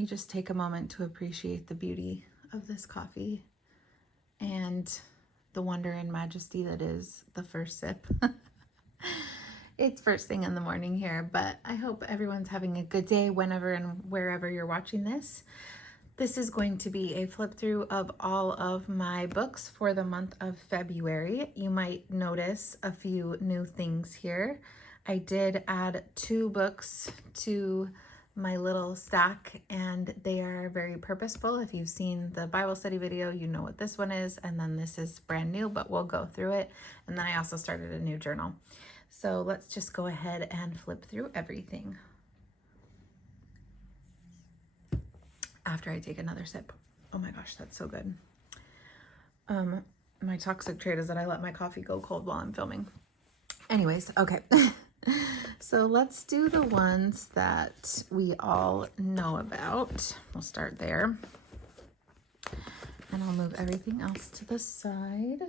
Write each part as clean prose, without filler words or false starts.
we just take a moment to appreciate the beauty of this coffee and the wonder and majesty that is the first sip. It's first thing in the morning here, but I hope everyone's having a good day whenever and wherever you're watching this. This is going to be a flip through of all of my books for the month of February. You might notice a few new things here. I did add 2 books to my little stack, and they are very purposeful. If you've seen the Bible study video, you know what this one is, and then this is brand new, but we'll go through it. And then I also started a new journal. So let's just go ahead and flip through everything after I take another sip. Oh my gosh, that's so good. My toxic trait is that I let my coffee go cold while I'm filming. Anyways, okay. So let's do the ones that we all know about. We'll start there. And I'll move everything else to the side.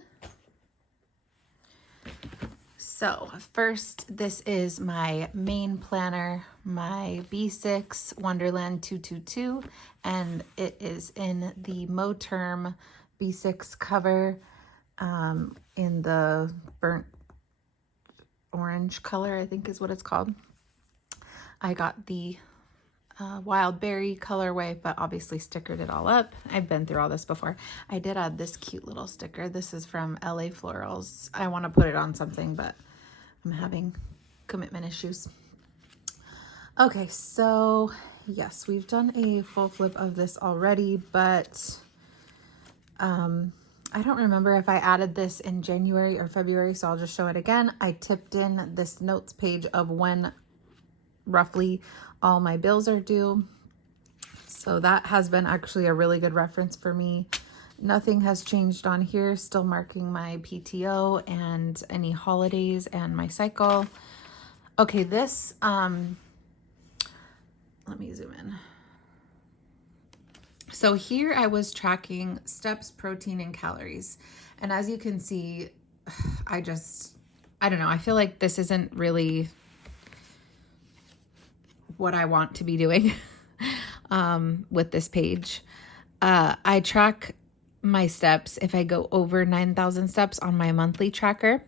So first, this is my main planner, my B6 Wonderland222, and it is in the Moterm B6 cover in the burnt orange color, I think is what it's called. I got the wild berry colorway, but obviously stickered it all up. I've been through all this before. I did add this cute little sticker. This is from LA Florals. I want to put it on something, but I'm having commitment issues. Okay, so yes, we've done a full flip of this already, but I don't remember if I added this in January or February, so I'll just show it again. I tipped in this notes page of when roughly all my bills are due. So that has been actually a really good reference for me. Nothing has changed on here, still marking my PTO and any holidays and my cycle. Okay, this, let me zoom in. So here I was tracking steps, protein, and calories. And as you can see, I don't know, I feel like this isn't really what I want to be doing with this page. I track my steps if I go over 9,000 steps on my monthly tracker.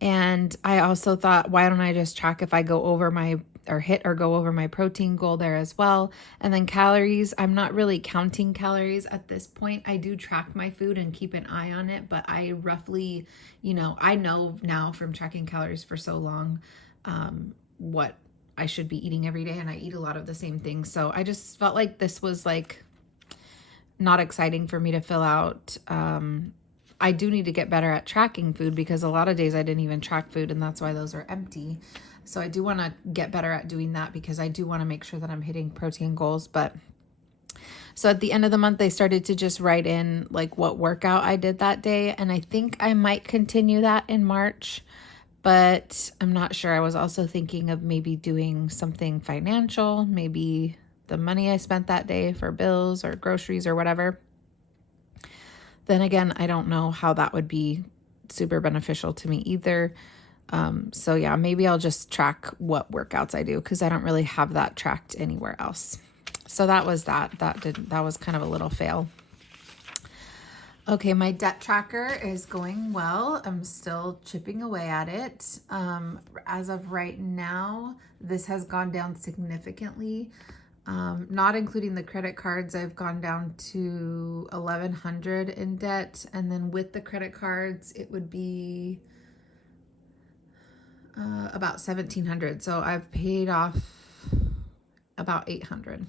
And I also thought, why don't I just track if I go over my go over my protein goal there as well. And then calories, I'm not really counting calories at this point. I do track my food and keep an eye on it, but I roughly, I know now from tracking calories for so long, what I should be eating every day, and I eat a lot of the same things. So I just felt like this was like not exciting for me to fill out. I do need to get better at tracking food because a lot of days I didn't even track food, and that's why those are empty. So I do want to get better at doing that because I do want to make sure that I'm hitting protein goals. But so at the end of the month, they started to just write in like what workout I did that day. And I think I might continue that in March, but I'm not sure. I was also thinking of maybe doing something financial, maybe the money I spent that day for bills or groceries or whatever. Then again, I don't know how that would be super beneficial to me either. So yeah, maybe I'll just track what workouts I do because I don't really have that tracked anywhere else. So that was that. That was kind of a little fail. Okay, my debt tracker is going well. I'm still chipping away at it. As of right now, this has gone down significantly. Not including the credit cards, I've gone down to 1,100 in debt. And then with the credit cards, it would be about 1,700. So I've paid off about 800,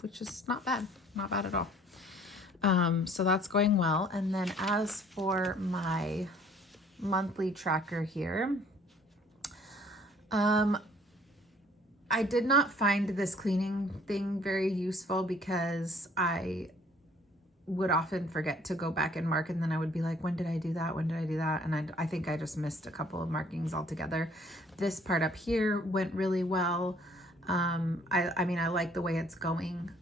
which is not bad at all. So that's going well. And then as for my monthly tracker here, I did not find this cleaning thing very useful because I would often forget to go back and mark, and then I would be like, when did I do that? When did I do that? And I think I just missed a couple of markings altogether. This part up here went really well. I mean, I like the way it's going.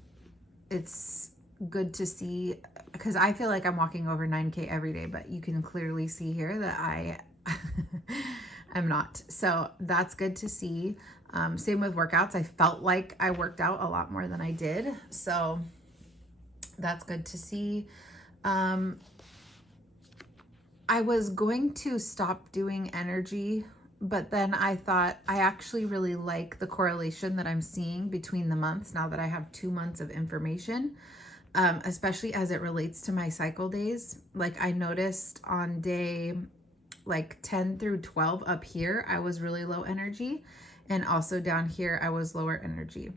It's good to see because I feel like I'm walking over 9K every day, but you can clearly see here that I'm not. So that's good to see. Same with workouts. I felt like I worked out a lot more than I did. So that's good to see. I was going to stop doing energy, but then I thought I actually really like the correlation that I'm seeing between the months now that I have 2 months of information, especially as it relates to my cycle days. Like I noticed on day like 10 through 12 up here, I was really low energy. And also down here, I was lower energy.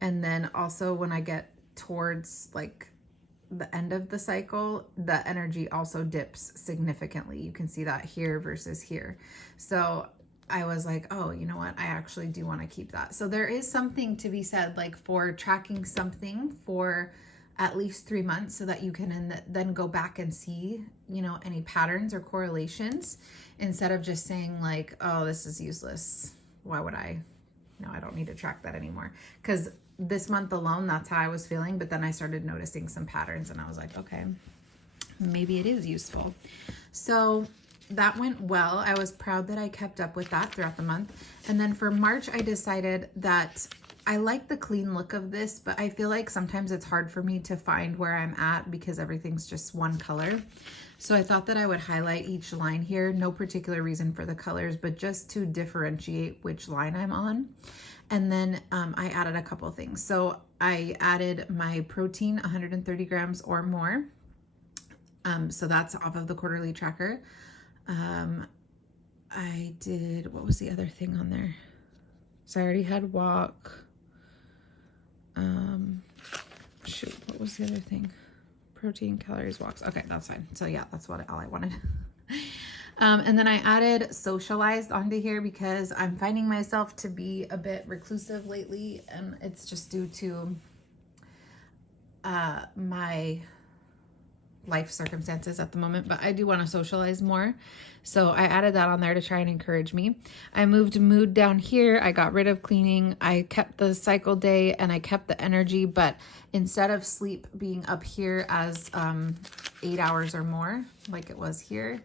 And then also when I get towards like the end of the cycle, the energy also dips significantly. You can see that here versus here. So I was like, oh, you know what? I actually do want to keep that. So there is something to be said like for tracking something for at least 3 months so that you can then go back and see, you know, any patterns or correlations instead of just saying like, oh, this is useless. Why would I? No, I don't need to track that anymore. Because this month alone, that's how I was feeling. But then I started noticing some patterns and I was like, okay, maybe it is useful. So that went well. I was proud that I kept up with that throughout the month. And then for March, I decided that I like the clean look of this, but I feel like sometimes it's hard for me to find where I'm at because everything's just one color. So I thought that I would highlight each line here. No particular reason for the colors, but just to differentiate which line I'm on. And then I added a couple things. So I added my protein, 130 grams or more. So that's off of the quarterly tracker. I did, what was the other thing on there? So I already had walk. Shoot, what was the other thing? Protein, calories, walks. Okay, that's fine. So yeah, that's all I wanted. And then I added socialized onto here because I'm finding myself to be a bit reclusive lately, and it's just due to my life circumstances at the moment, but I do want to socialize more. So I added that on there to try and encourage me. I moved mood down here. I got rid of cleaning. I kept the cycle day and I kept the energy, but instead of sleep being up here as 8 hours or more, like it was here,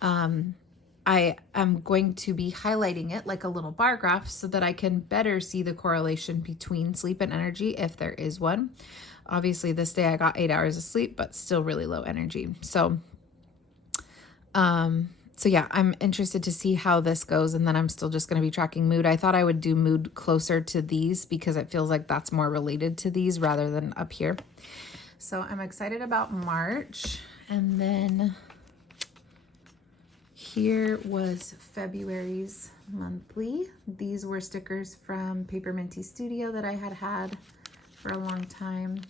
I am going to be highlighting it like a little bar graph so that I can better see the correlation between sleep and energy if there is one. Obviously this day I got 8 hours of sleep, but still really low energy. So yeah, I'm interested to see how this goes. And then I'm still just going to be tracking mood. I thought I would do mood closer to these because it feels like that's more related to these rather than up here. So I'm excited about March. And then here was February's monthly. These were stickers from Paper Minty Studio that I had for a long time.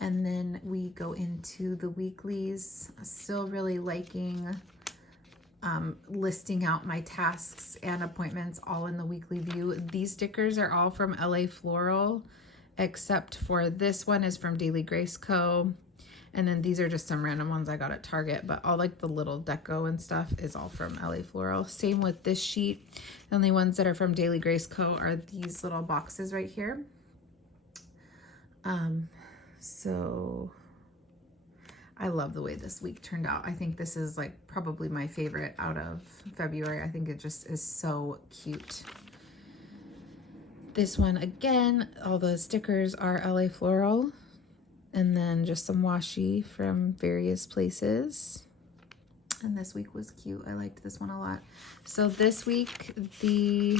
And then we go into the weeklies. Still really liking listing out my tasks and appointments all in the weekly view. These stickers are all from LA Floral, except for this one is from Daily Grace Co. And then these are just some random ones I got at Target, but all like the little deco and stuff is all from LA Floral. Same with this sheet. The only ones that are from Daily Grace Co. are these little boxes right here. So I love the way this week turned out. I think this is like probably my favorite out of February. I think it just is so cute. This one, again, all the stickers are LA Floral, and then just some washi from various places. And this week was cute. I liked this one a lot. So this week, the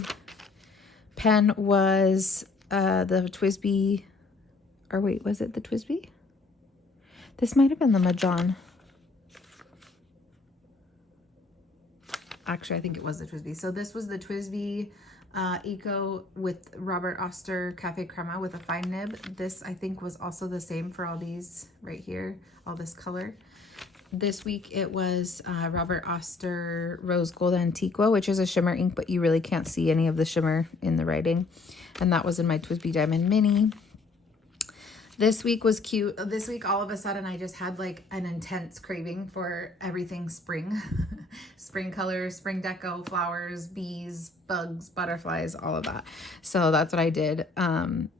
pen was the TWSBI, or wait, was it the TWSBI? This might have been the Mahjong. Actually, I think it was the TWSBI. So this was the TWSBI Eco with Robert Oster Cafe Crema with a fine nib. This, I think, was also the same for all these right here, all this color. This week it was Robert Oster Rose Gold Antiqua, which is a shimmer ink, but you really can't see any of the shimmer in the writing. And that was in my TWSBI Diamond Mini. This week was cute. This week, all of a sudden, I just had like an intense craving for everything spring. Spring colors, spring deco, flowers, bees, bugs, butterflies, all of that. So that's what I did. And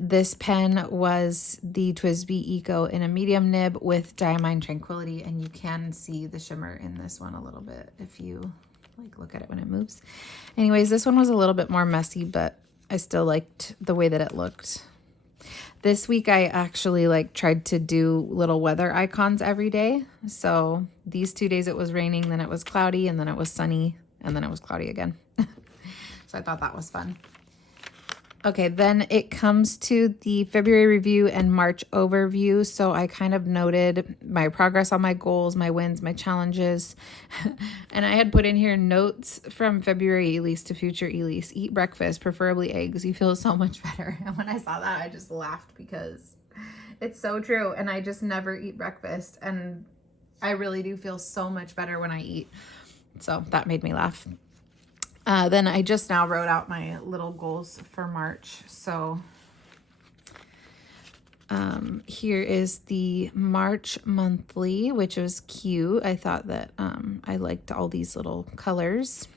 this pen was the TWSBI Eco in a medium nib with Diamine Tranquility. And you can see the shimmer in this one a little bit if you like look at it when it moves. Anyways, this one was a little bit more messy, but I still liked the way that it looked. This week I actually like tried to do little weather icons every day. So these 2 days it was raining, then it was cloudy, and then it was sunny, and then it was cloudy again. So I thought that was fun. Okay, then it comes to the February review and March overview. So I kind of noted my progress on my goals, my wins, my challenges. And I had put in here notes from February Elise to future Elise. Eat breakfast, preferably eggs. You feel so much better. And when I saw that, I just laughed because it's so true. And I just never eat breakfast. And I really do feel so much better when I eat. So that made me laugh. Then I just now wrote out my little goals for March. So here is the March monthly, which was cute. I thought that I liked all these little colors.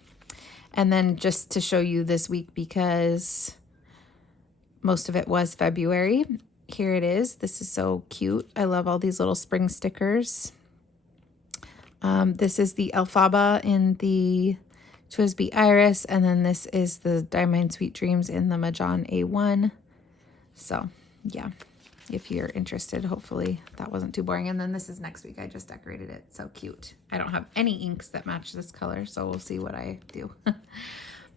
And then just to show you this week, because most of it was February, here it is. This is so cute. I love all these little spring stickers. This is the Elphaba in the Twisby Iris, and then this is the Diamond Sweet Dreams in the Mahjong A1. So yeah, if you're interested, hopefully that wasn't too boring. And then this is next week. I just decorated it. So cute. I don't have any inks that match this color, so we'll see what I do.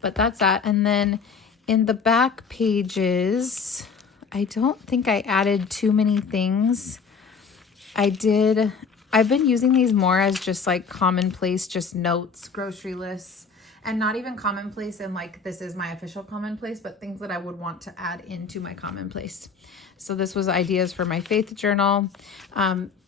But that's that. And then in the back pages, I don't think I added too many things. I've been using these more as just like commonplace, just notes, grocery lists. And not even commonplace and like this is my official commonplace, but things that I would want to add into my commonplace. So this was ideas for my faith journal.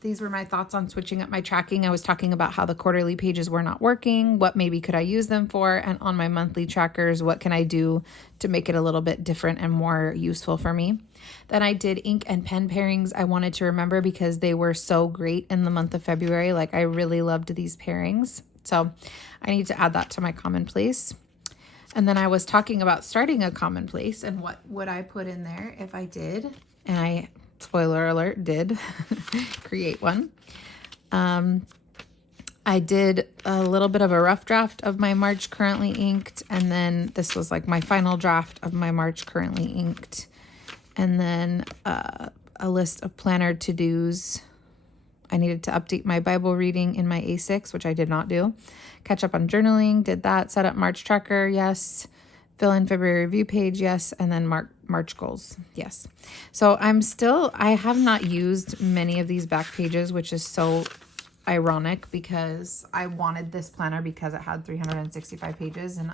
These were my thoughts on switching up my tracking. I was talking about how the quarterly pages were not working. What maybe could I use them for? And on my monthly trackers, what can I do to make it a little bit different and more useful for me? Then I did ink and pen pairings I wanted to remember because they were so great in the month of February. Like I really loved these pairings. So I need to add that to my commonplace. And then I was talking about starting a commonplace and what would I put in there if I did. And I, spoiler alert, did create one. I did a little bit of a rough draft of my March currently inked. And then this was like my final draft of my March currently inked. And then a list of planner to-dos. I needed to update my Bible reading in my A6, which I did not do. Catch up on journaling, did that. Set up March tracker, yes. Fill in February review page, yes. And then March goals, yes. So I have not used many of these back pages, which is so ironic because I wanted this planner because it had 365 pages and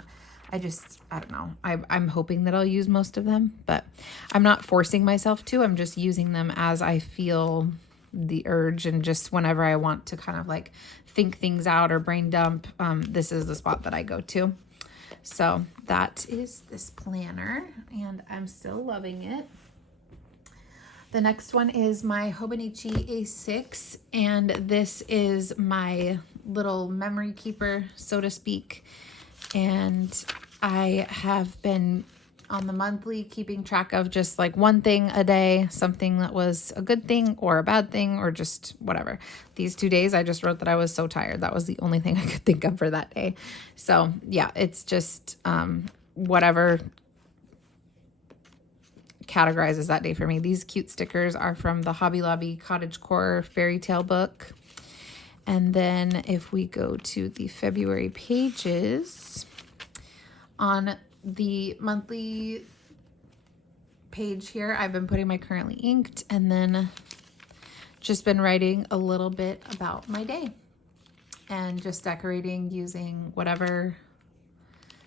I don't know. I'm hoping that I'll use most of them, but I'm not forcing myself to. I'm just using them as I feel the urge and just whenever I want to kind of like think things out or brain dump, this is the spot that I go to. So that is this planner and I'm still loving it. The next one is my Hobonichi A6 and this is my little memory keeper, so to speak. And I have been on the monthly keeping track of just like one thing a day, something that was a good thing or a bad thing or just whatever. These 2 days I just wrote that I was so tired. That was the only thing I could think of for that day. So yeah, it's just whatever categorizes that day for me. These cute stickers are from the Hobby Lobby Cottagecore fairy tale book. And then if we go to the February pages, on the monthly page here, I've been putting my currently inked and then just been writing a little bit about my day and just decorating using whatever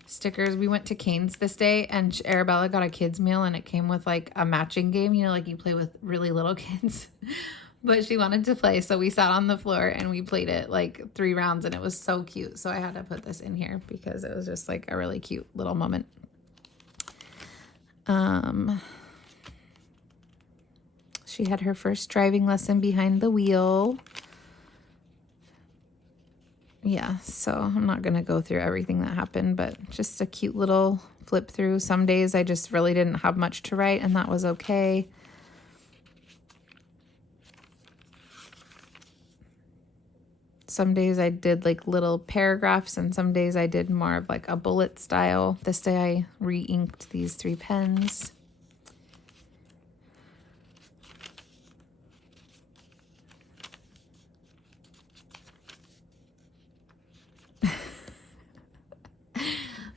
stickers. We went to Cane's this day and Arabella got a kid's meal and it came with like a matching game, you know, like you play with really little kids. But she wanted to play, so we sat on the floor and we played it like 3 rounds and it was so cute. So I had to put this in here because it was just like a really cute little moment. She had her first driving lesson behind the wheel. Yeah, so I'm not going to go through everything that happened, but just a cute little flip through. Some days I just really didn't have much to write and that was okay. Some days I did like little paragraphs, and some days I did more of like a bullet style. This day I re-inked these 3 pens.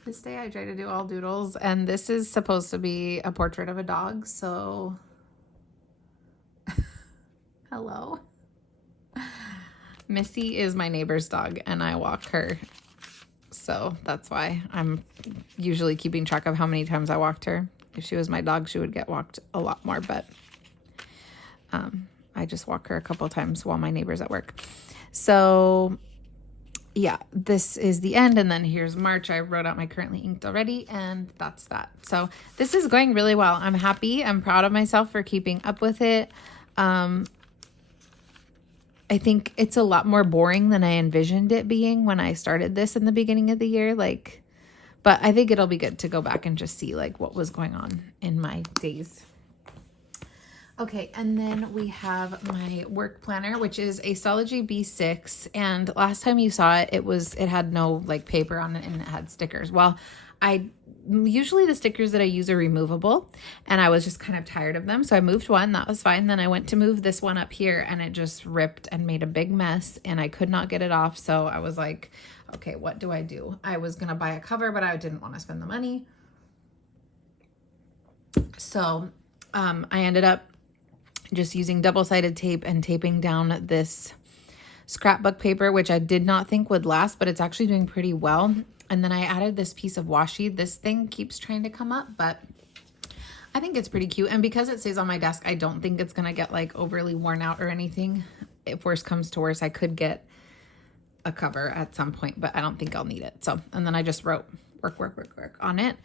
This day I try to do all doodles, and this is supposed to be a portrait of a dog, so hello. Missy is my neighbor's dog, and I walk her. So that's why I'm usually keeping track of how many times I walked her. If she was my dog, she would get walked a lot more, but I just walk her a couple times while my neighbor's at work. So yeah, this is the end, and then here's March. I wrote out my currently inked already, and that's that. So this is going really well. I'm happy. I'm proud of myself for keeping up with it. I think it's a lot more boring than I envisioned it being when I started this in the beginning of the year. But I think it'll be good to go back and just see like what was going on in my days. Okay, and then we have my work planner, which is a Stalogy B6. And last time you saw it, it had no like paper on it, and it had stickers. Well, usually the stickers that I use are removable, and I was just kind of tired of them. So I moved one, that was fine. Then I went to move this one up here, and it just ripped and made a big mess, and I could not get it off. So I was like, okay, what do I do? I was going to buy a cover, but I didn't want to spend the money. So I ended up just using double-sided tape and taping down this scrapbook paper, which I did not think would last, but it's actually doing pretty well. And then I added this piece of washi. This thing keeps trying to come up, but I think it's pretty cute. And because it stays on my desk, I don't think it's going to get like overly worn out or anything. If worse comes to worse, I could get a cover at some point, but I don't think I'll need it. So, and then I just wrote work on it.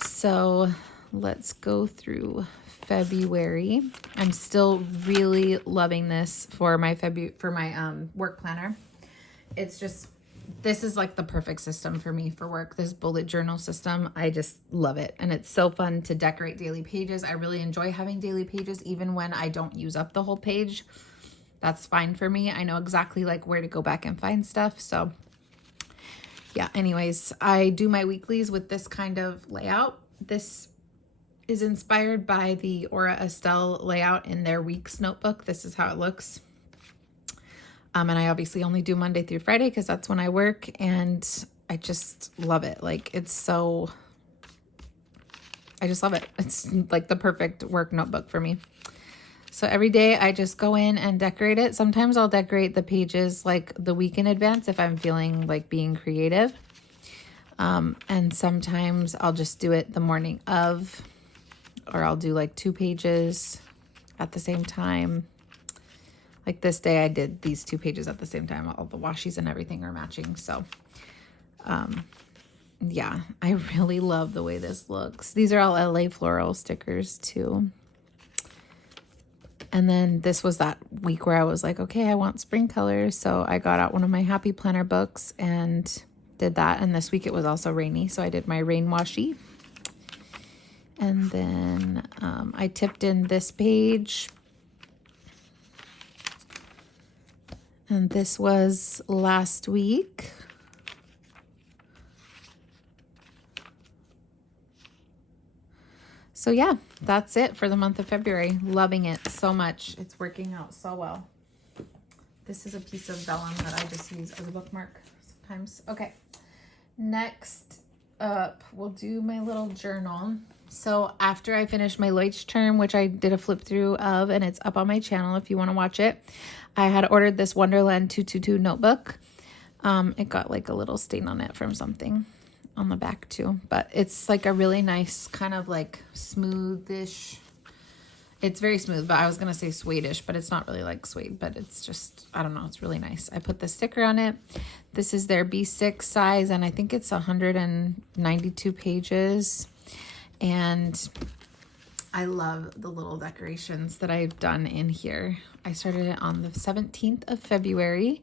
So let's go through February. I'm still really loving this for my work planner. It's just, this is like the perfect system for me for work. This bullet journal system, I just love it. And it's so fun to decorate daily pages. I really enjoy having daily pages, even when I don't use up the whole page. That's fine for me. I know exactly like where to go back and find stuff. So yeah, anyways, I do my weeklies with this kind of layout. This is inspired by the Aura Estelle layout in their weeks notebook. This is how it looks. And I obviously only do Monday through Friday because that's when I work, and I just love it. Like, I just love it. It's like the perfect work notebook for me. So every day I just go in and decorate it. Sometimes I'll decorate the pages like the week in advance if I'm feeling like being creative. And sometimes I'll just do it the morning of, or I'll do like 2 pages at the same time. Like this day I did these 2 pages at the same time. All the washies and everything are matching. So yeah, I really love the way this looks. These are all LA floral stickers too. And then this was that week where I was like, okay, I want spring colors. So I got out one of my Happy Planner books and did that. And this week it was also rainy, so I did my rain washi. And then I tipped in this page. And this was last week. So yeah, that's it for the month of February. Loving it so much. It's working out so well. This is a piece of vellum that I just use as a bookmark sometimes. Okay, next up, we'll do my little journal. So after I finished my Leutsch term, which I did a flip through of, and it's up on my channel if you want to watch it, I had ordered this Wonderland222 notebook. It got like a little stain on it from something on the back too, but it's like a really nice kind of like smoothish. It's very smooth, but I was gonna say suede-ish, but it's not really like suede, but it's just, I don't know, it's really nice. I put the sticker on it. This is their B6 size, and I think it's 192 pages. And I love the little decorations that I've done in here. I started it on the 17th of February.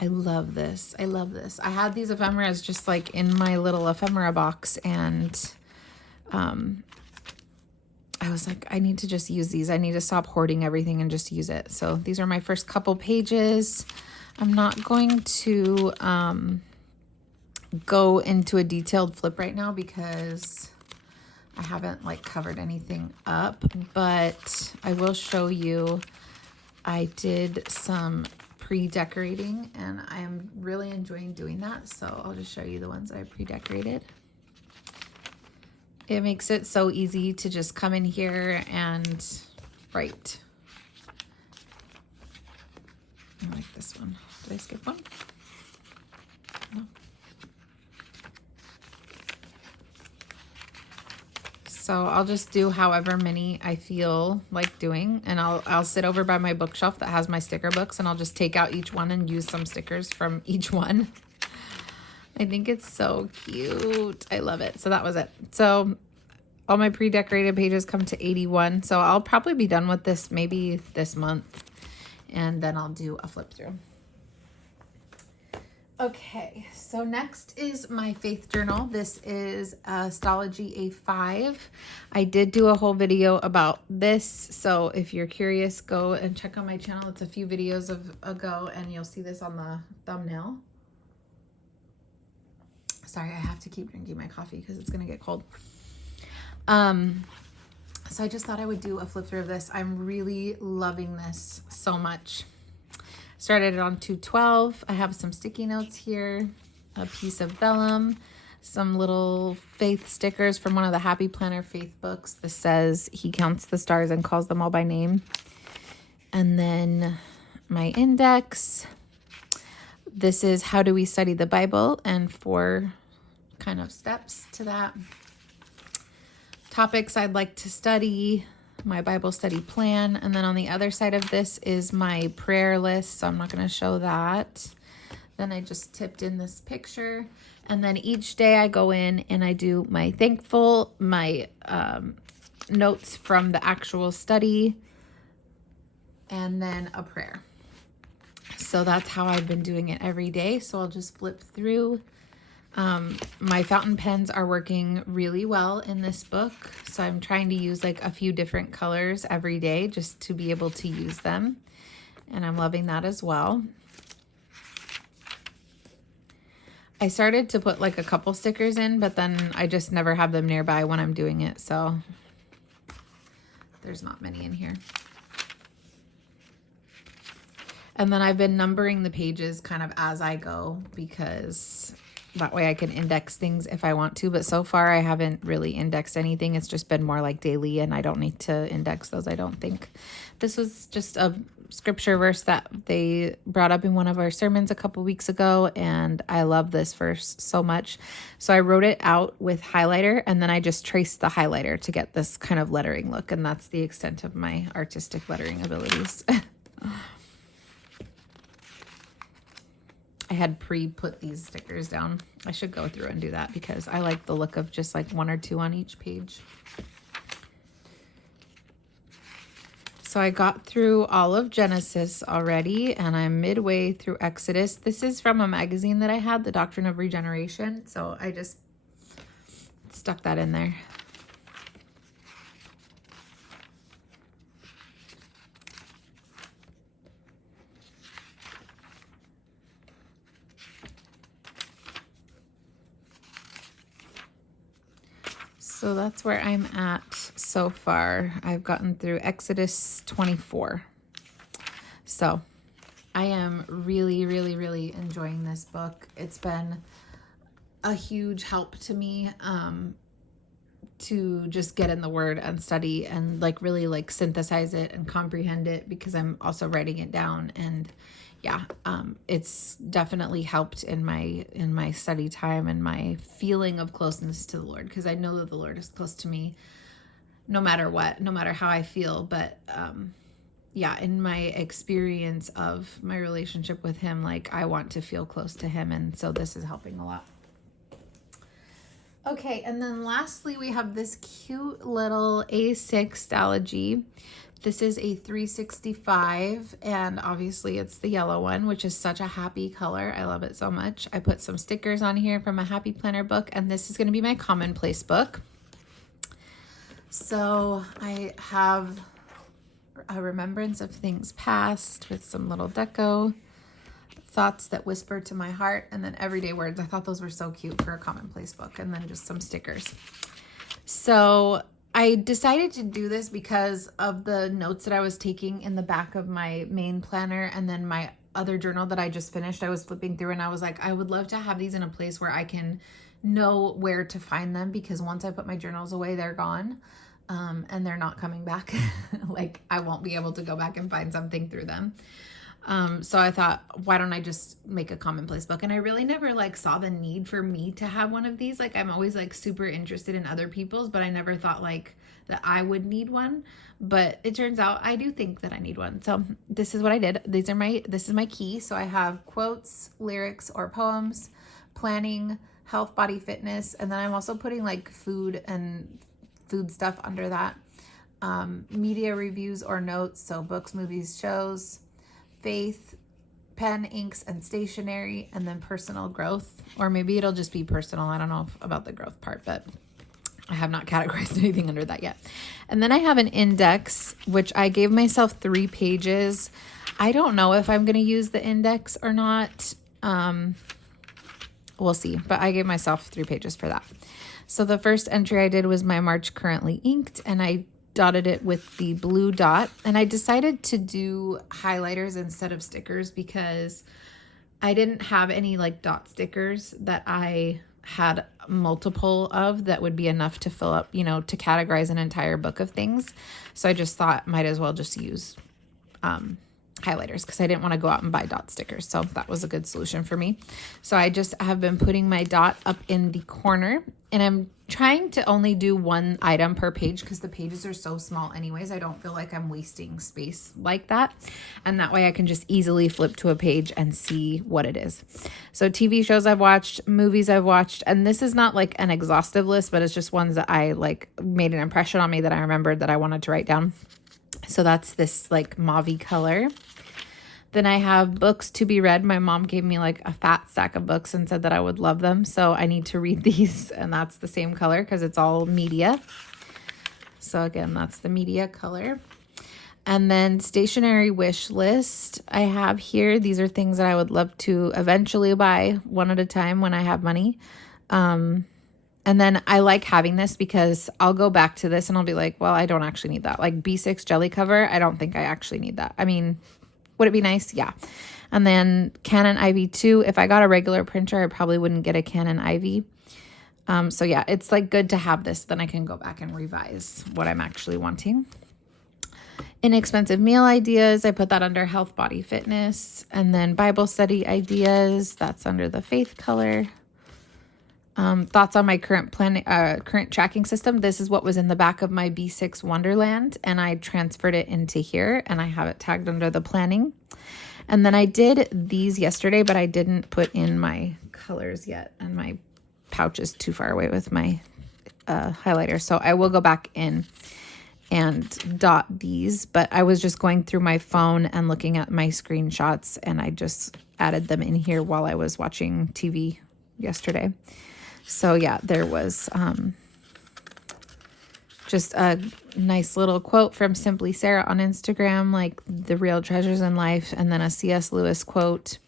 I love this. I love this. I had these ephemeras just like in my little ephemera box, and I was like, I need to just use these. I need to stop hoarding everything and just use it. So these are my first couple pages. I'm not going to go into a detailed flip right now because I haven't like covered anything up, but I will show you. I did some pre-decorating and I am really enjoying doing that. So I'll just show you the ones that I pre-decorated. It makes it so easy to just come in here and write. I like this one. Did I skip one? No. So I'll just do however many I feel like doing, and I'll sit over by my bookshelf that has my sticker books, and I'll just take out each one and use some stickers from each one. I think it's so cute. I love it. So that was it. So all my pre-decorated pages come to 81. So I'll probably be done with this maybe this month, and then I'll do a flip through. Okay, so next is my faith journal. This is a Stalogy A5. I did do a whole video about this, so if you're curious, go and check out my channel. It's a few videos ago, and you'll see this on the thumbnail. Sorry, I have to keep drinking my coffee because it's going to get cold. So I just thought I would do a flip through of this. I'm really loving this so much. Started it on 212. I have some sticky notes here, a piece of vellum, some little faith stickers from one of the Happy Planner faith books. This says he counts the stars and calls them all by name. And then my index. This is how do we study the Bible and 4 kind of steps to that. Topics I'd like to study, my Bible study plan, and then on the other side of this is my prayer list, so I'm not going to show that. Then I just tipped in this picture, and then each day I go in and I do my thankful, my notes from the actual study, and then a prayer. So that's how I've been doing it every day. So I'll just flip through. My fountain pens are working really well in this book. So I'm trying to use like a few different colors every day just to be able to use them. And I'm loving that as well. I started to put like a couple stickers in, but then I just never have them nearby when I'm doing it. So there's not many in here. And then I've been numbering the pages kind of as I go because that way I can index things if I want to. But so far I haven't really indexed anything. It's just been more like daily and I don't need to index those, I don't think. This was just a scripture verse that they brought up in one of our sermons a couple weeks ago. And I love this verse so much. So I wrote it out with highlighter and then I just traced the highlighter to get this kind of lettering look. And that's the extent of my artistic lettering abilities. I had pre-put these stickers down. I should go through and do that because I like the look of just like 1 or 2 on each page. So I got through all of Genesis already and I'm midway through Exodus. This is from a magazine that I had, The Doctrine of Regeneration. So I just stuck that in there. So that's where I'm at so far. I've gotten through Exodus 24. So I am really, really, really enjoying this book. It's been a huge help to me to just get in the Word and study and like really like synthesize it and comprehend it because I'm also writing it down. And yeah, it's definitely helped in my study time and my feeling of closeness to the Lord, because I know that the Lord is close to me no matter what, no matter how I feel. But yeah, in my experience of my relationship with him, like I want to feel close to him. And so this is helping a lot. Okay, and then lastly, we have this cute little A6 Stalogy. This is a 365, and obviously it's the yellow one, which is such a happy color. I love it so much. I put some stickers on here from a Happy Planner book, and this is going to be my Commonplace book. So I have a remembrance of things past with some little deco thoughts that whisper to my heart, and then everyday words. I thought those were so cute for a Commonplace book, and then just some stickers. So I decided to do this because of the notes that I was taking in the back of my main planner, and then my other journal that I just finished. I was flipping through and I was like, I would love to have these in a place where I can know where to find them, because once I put my journals away, they're gone. And they're not coming back. Like, I won't be able to go back and find something through them. So I thought, why don't I just make a Commonplace book? And I really never like saw the need for me to have one of these. Like, I'm always like super interested in other people's, but I never thought like that I would need one. But it turns out I do think that I need one. So this is what I did. This is my key. So I have quotes, lyrics or poems, planning, health, body, fitness. And then I'm also putting like food stuff under that. Media reviews or notes. So books, movies, shows, faith, pen, inks, and stationery, and then personal growth. Or maybe it'll just be personal. I don't know about the growth part, but I have not categorized anything under that yet. And then I have an index, which I gave myself 3 pages. I don't know if I'm going to use the index or not. We'll see, but I gave myself 3 pages for that. So the first entry I did was my March currently inked, and I dotted it with the blue dot. And I decided to do highlighters instead of stickers because I didn't have any like dot stickers that I had multiple of that would be enough to fill up, you know, to categorize an entire book of things. So I just thought might as well just use highlighters because I didn't want to go out and buy dot stickers. So that was a good solution for me. So I just have been putting my dot up in the corner, and I'm trying to only do 1 item per page because the pages are so small anyways. I don't feel like I'm wasting space like that. And that way I can just easily flip to a page and see what it is. So TV shows I've watched, movies I've watched, and this is not like an exhaustive list, but it's just ones that I like made an impression on me that I remembered that I wanted to write down. So that's this like mauve color. Then I have books to be read. My mom gave me like a fat stack of books and said that I would love them. So I need to read these, and that's the same color because it's all media. So again, that's the media color. And then stationery wish list I have here. These are things that I would love to eventually buy one at a time when I have money. And then I like having this because I'll go back to this and I'll be like, well, I don't actually need that. Like B6 jelly cover, I don't think I actually need that. I mean, would it be nice? Yeah. And then Canon IV2. If I got a regular printer, I probably wouldn't get a Canon IV. So yeah, it's like good to have this. Then I can go back and revise what I'm actually wanting. Inexpensive meal ideas. I put that under health, body, fitness. And then Bible study ideas. That's under the faith color. Thoughts on my current tracking system. This is what was in the back of my B6 Wonderland, and I transferred it into here, and I have it tagged under the planning. And then I did these yesterday, but I didn't put in my colors yet, and my pouch is too far away with my highlighter. So I will go back in and dot these, but I was just going through my phone and looking at my screenshots, and I just added them in here while I was watching TV yesterday. So yeah, there was just a nice little quote from Simply Sarah on Instagram, like the real treasures in life, and then a C.S. Lewis quote.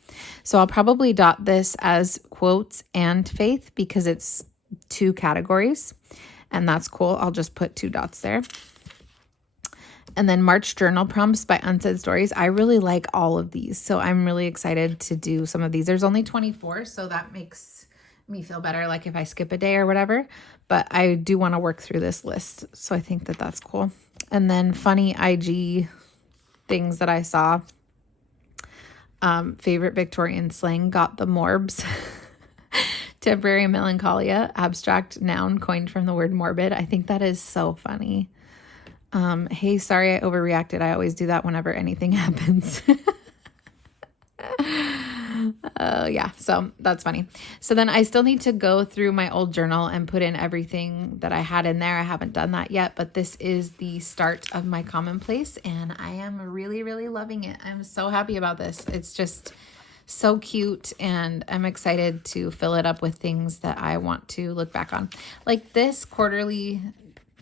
So I'll probably dot this as quotes and faith because it's 2 categories, and that's cool. I'll just put 2 dots there. And then March journal prompts by Unsaid Stories. I really like all of these, so I'm really excited to do some of these. There's only 24, so that makes me feel better, like if I skip a day or whatever, but I do want to work through this list, so I think that that's cool. And then funny IG things that I saw. Favorite Victorian slang, got the morbs. Temporary melancholia, abstract noun coined from the word morbid. I think that is so funny. Hey, sorry I overreacted. I always do that whenever anything happens. Yeah, so that's funny. So then I still need to go through my old journal and put in everything that I had in there. I haven't done that yet, but this is the start of my Commonplace, and I am really, really loving it. I'm so happy about this. It's just so cute, and I'm excited to fill it up with things that I want to look back on. Like this quarterly,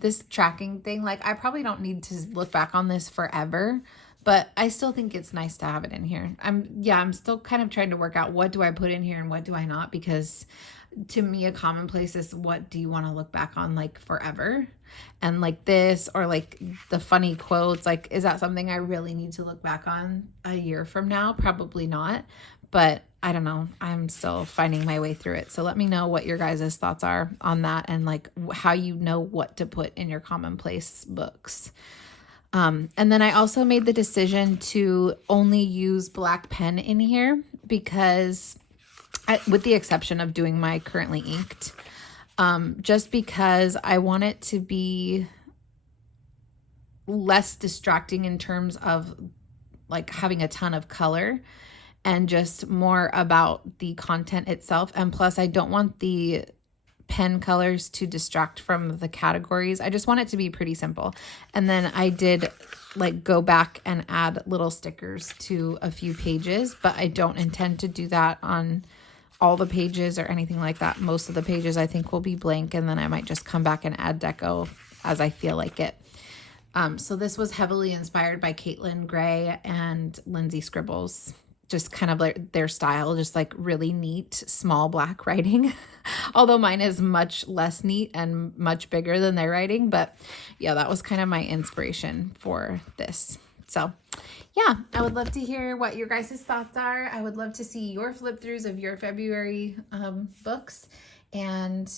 this tracking thing, like I probably don't need to look back on this forever, but I still think it's nice to have it in here. I'm still kind of trying to work out what do I put in here and what do I not, because to me, a commonplace is what do you want to look back on like forever? And like this, or like the funny quotes, like, is that something I really need to look back on a year from now? Probably not, but I don't know. I'm still finding my way through it. So let me know what your guys' thoughts are on that, and like how you know what to put in your commonplace books. And then I also made the decision to only use black pen in here because with the exception of doing my currently inked, just because I want it to be less distracting in terms of like having a ton of color and just more about the content itself. And plus I don't want the pen colors to distract from the categories. I just want it to be pretty simple. And then I did like go back and add little stickers to a few pages, but I don't intend to do that on all the pages or anything like that. Most of the pages I think will be blank, and then I might just come back and add deco as I feel like it. So this was heavily inspired by Caitlin Gray and Lindsay Scribbles. Just kind of like their style, just like really neat, small black writing. Although mine is much less neat and much bigger than their writing. But yeah, that was kind of my inspiration for this. So yeah, I would love to hear what your guys' thoughts are. I would love to see your flip throughs of your February books. And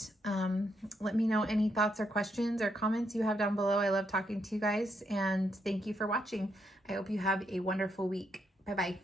let me know any thoughts or questions or comments you have down below. I love talking to you guys. And thank you for watching. I hope you have a wonderful week. Bye-bye.